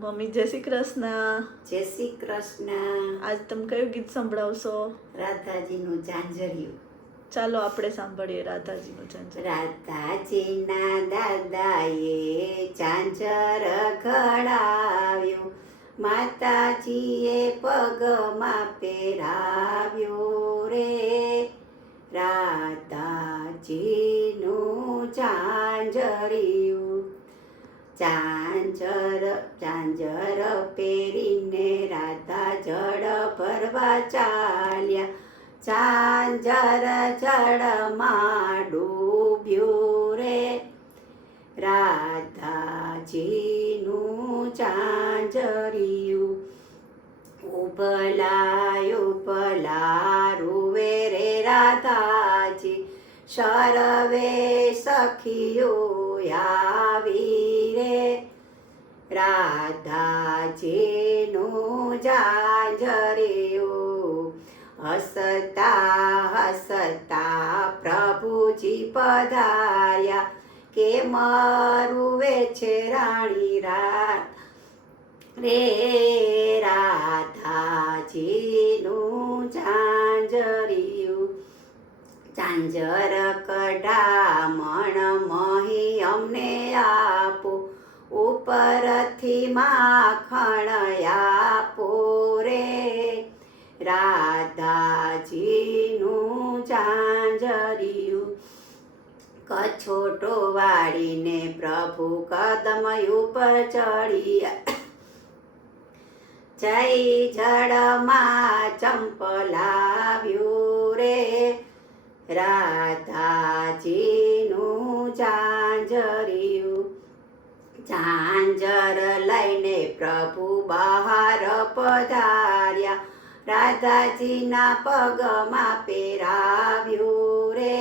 Mummy જય શ્રી કૃષ્ણ. જય શ્રી કૃષ્ણ. આજ તમે કયું ગીત સંભળાવશો? રાધાજીનું ઝાંઝરિયું. ચાલો આપણે સાંભળીએ રાધાજીનું ઝાંઝર. રાધાજીના દાદાએ ઝાંઝર ઘડાવ્યું, માતાજીએ પગમાં પહેરાવ્યું રે. રાધાજીનું ઝાંઝરિયું. ઝાંઝર પહેરીને રાધા જળ ભરવા ચાલ્યા. ઝાંઝર જળમાં ડૂબ્યું રે. રાધાજીનું ઝાંઝરિયું. ઉભલા રૂવે રે રાધાજી, શરવે સખીઓ આવી રે. રાધાજીનું ઝાંઝરિયું. હસતા પ્રભુજી પધાર્યા, કે મરુવે છે રાણી રાત રે. રાધાજીનું ઝાંઝરિયું. ઝાંઝર કઢામણ મહી અમને આપો, ઉપરથી માખણ આપો રે. રાધાજીનું ઝાંઝરિયું. કછોટો વાળીને પ્રભુ કદમ ઉપર ચડ્યા, જય જળમાં ચંપલાવ્યું રે. રાધાજીનું ઝાંઝરિયું. ઝાંઝર લઈને પ્રભુ બહાર પધાર્યા, રાધાજીના પગમાં પહેરાવ્યું રે.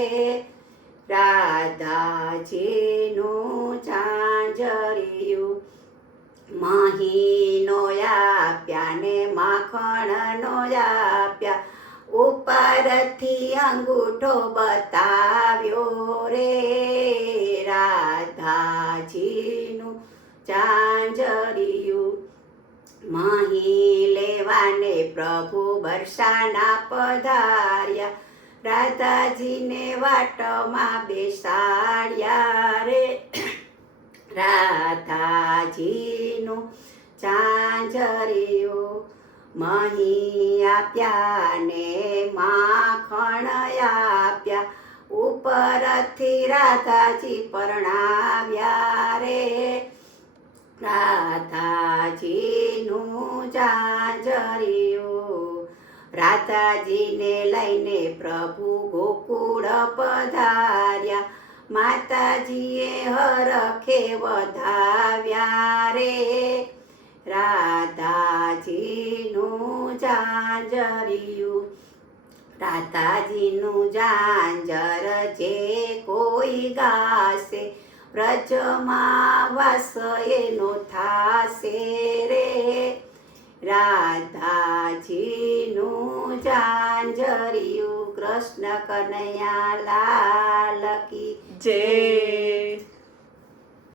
રાધાજીનું ઝાંઝરિયું. મહીનો આપ્યા ને માખણનો આપ્યા, ઉપરથી અંગૂઠો બતાવ્યો રે. રાધાજીનું ઝાંઝરિયું. મહી લેવાને પ્રભુ બરસાના પધાર્યા, રાધાજીને વાટમાં બેસાડ્યા રે. રાધાજીનું ઝાંઝરિયું. મહી આપ્યા ને માખણ આપ્યા, ઉપરથી રાધાજી પરણાવ્યા રે. રાધાજીનું ઝાંઝરિયું. રાધાજીને લઈને પ્રભુ ગોકુળ પધાર્યા, માતાજીએ હરખે વધાવ્યા રે. રાધાજીનું ઝાંઝરિયું. રાધાજીનું ઝાંઝર જે કોઈ ગાશે, વ્રજમાં વાસ એનો થાશે રે. રાધાજીનું ઝાંઝરિયું. કૃષ્ણ કનૈયા લાલ કી જય.